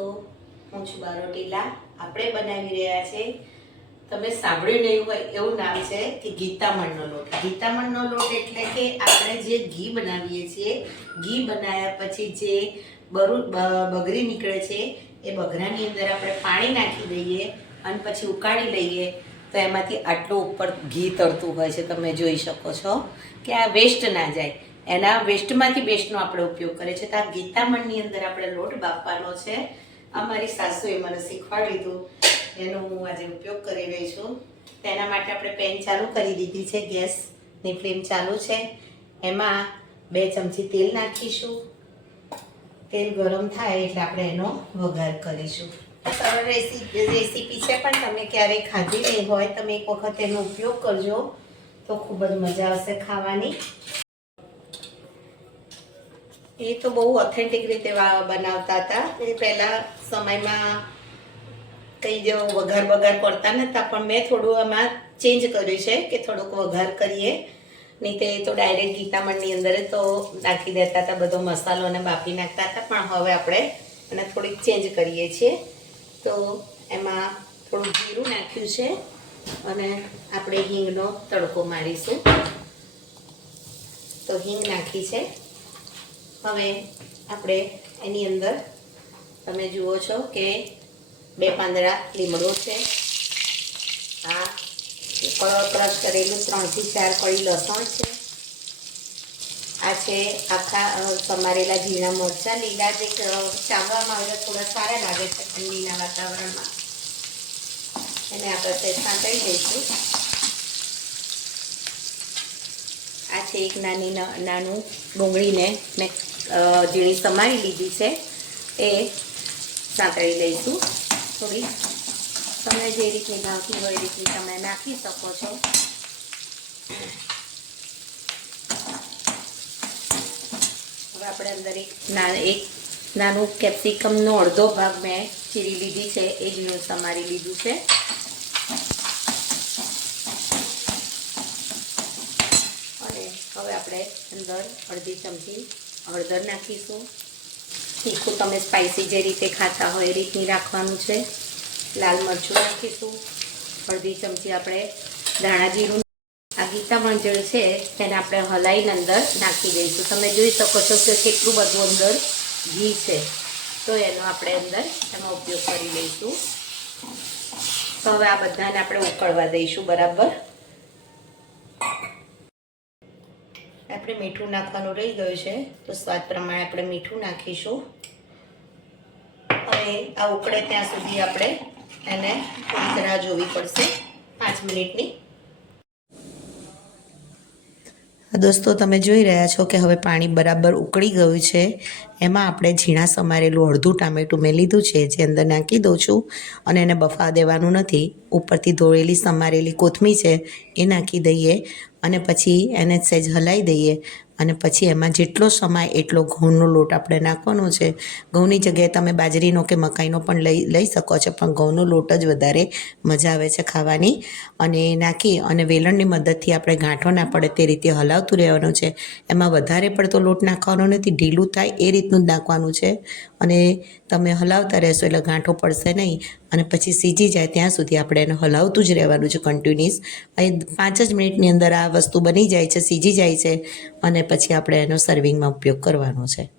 દોસ્તો હું છું બારોટીલા આપણે બનાવી રહ્યા છે. તમે સાંભળ્યું નહીં હોય એવું નામ છે કે ગીતામણનો લોટ. ગીતામણનો લોટ એટલે કે આપણે જે ઘી બનાવીએ છીએ. ઘી બનાવ્યા પછી જે બરુ બગરી નીકળે છે, એ બગરાની અંદર આપણે પાણી નાખી દઈએ અને પછી ઉકાળી લઈએ. તો એમાંથી આટલું ઉપર ઘી તરતું હોય છે. તમે જોઈ શકો છો કે આ વેસ્ટ ના જાય. એના વેસ્ટમાંથી બેસ્ટનો આપણે ઉપયોગ કરીએ છીએ. તો આ ગીતામણની અંદર આપણે લોટ બાફવાનો છે. અમારી સાસુએ મને શીખવાડ્યું હતું એનો હું આજે ઉપયોગ કરી રહી છું. તેના માટે આપણે પેન ચાલુ કરી દીધી છે, ગેસની ફ્લેમ ચાલુ છે. એમાં બે ચમચી તેલ નાખીશું. તેલ ગરમ થાય એટલે આપણે એનો વઘાર કરીશું. સરળ રેસી, રેસીપી છે પણ તમે ક્યારેય ખાધી નહીં હોય. તમે એક વખત એનો ઉપયોગ કરજો તો ખૂબ જ મજા આવશે ખાવાની. એ તો બહુ ઓથેન્ટિક રીતે બનાવતા હતા. એ પહેલા સમયમાં કંઈ જો વઘાર વઘાર પડતા નહોતા, પણ મેં થોડું આમાં ચેન્જ કર્યું છે કે થોડુંક વઘાર કરીએ. નહીં તે તો ડાયરેક્ટ ગીતામણની અંદર તો નાખી દેતા હતા, બધો મસાલો અને બાફી નાખતા હતા. પણ હવે આપણે એને થોડીક ચેન્જ કરીએ છીએ. તો એમાં થોડું જીરું નાખ્યું છે અને આપણે હિંગનો તડકો મારીશું. તો હિંગ નાખી છે. હવે આપણે એની અંદર તમે જુઓ છો કે બે પાંદડા લીમડો છે. આ ક્રશ કરેલું ત્રણથી ચાર કળી લસણ છે. આ છે આખા સમારેલા ઝીણા મરચાં. લીલા જે ચાવવામાં આવે થોડા સારા લાગે છે ઠંડીના વાતાવરણમાં. એને આપણે સાંતળી દઈશું એક નાની નાનું ડુંગળીને મેં ઝીણી સમારી લીધી છે. એ સાંતળી લઈશું. થોડી તમે જે રીતની ભાવતી હોય એ તમે નાખી શકો છો. હવે આપણે અંદર એક ના એક નાનું કેપ્સિકમનો અડધો ભાગ મેં ચીરી લીધી છે. એ ઝીણું સમારી લીધું છે અને હવે આપણે અંદર અડધી ચમચી હળદર નાખીશું. તીખું તમે સ્પાઇસી જે રીતે ખાતા હોય એ રીતની રાખવાનું છે. લાલ મરચું નાખીશું. અડધી ચમચી આપણે ધાણા જીરું આ ગીતા મંજળ છે તેને આપણે હલાઈને અંદર નાખી દઈશું. તમે જોઈ શકો છો કે કેટલું બધું અંદર ઘી છે. તો એનો આપણે અંદર એમાં ઉપયોગ કરી લઈશું. તો હવે આ બધાને આપણે ઉકળવા દઈશું બરાબર. આપણે મીઠું નાખવાનું રહી ગયું છે, તો સ્વાદ પ્રમાણે આપણે મીઠું નાખીશું. હવે આ ઉકળે ત્યાં સુધી આપણે એને રાહ જોવી પડશે, પાંચ મિનિટની. દોસ્તો, તમે જોઈ રહ્યા છો કે હવે પાણી બરાબર ઉકળી ગયું છે. એમાં આપણે ઝીણા સમારેલું અડધું ટામેટું મેં લીધું છે, જે અંદર નાખી દઉં છું અને એને બફા દેવાનું નથી. ઉપરથી ધોળેલી સમારેલી કોથમી છે એ નાખી દઈએ અને પછી એને સહેજ હલાવી દઈએ અને પછી એમાં જેટલો સમાય એટલો ઘઉંનો લોટ આપણે નાખવાનો છે. ઘઉંની જગ્યાએ તમે બાજરીનો કે મકાઈનો પણ લઈ લઈ શકો છો, પણ ઘઉંનો લોટ જ વધારે મજા આવે છે ખાવાની. અને એ નાખી અને વેલણની મદદથી આપણે ગાંઠો ના પડે તે રીતે હલાવતું રહેવાનું છે. એમાં વધારે પડતો લોટ નાખવાનો નથી, ઢીલું થાય એ રીતનું જ નાખવાનું છે અને તમે હલાવતા રહેશો એટલે ગાંઠો પડશે નહીં. અને પછી સીજી જાય ત્યાં સુધી આપણે એને હલાવતું જ રહેવાનું છે કન્ટિન્યુઅસ અહીં પાંચ જ મિનિટની અંદર આ વસ્તુ બની જાય છે, સીજી જાય છે અને પછી આપણે એનો સર્વિંગમાં ઉપયોગ કરવાનો છે.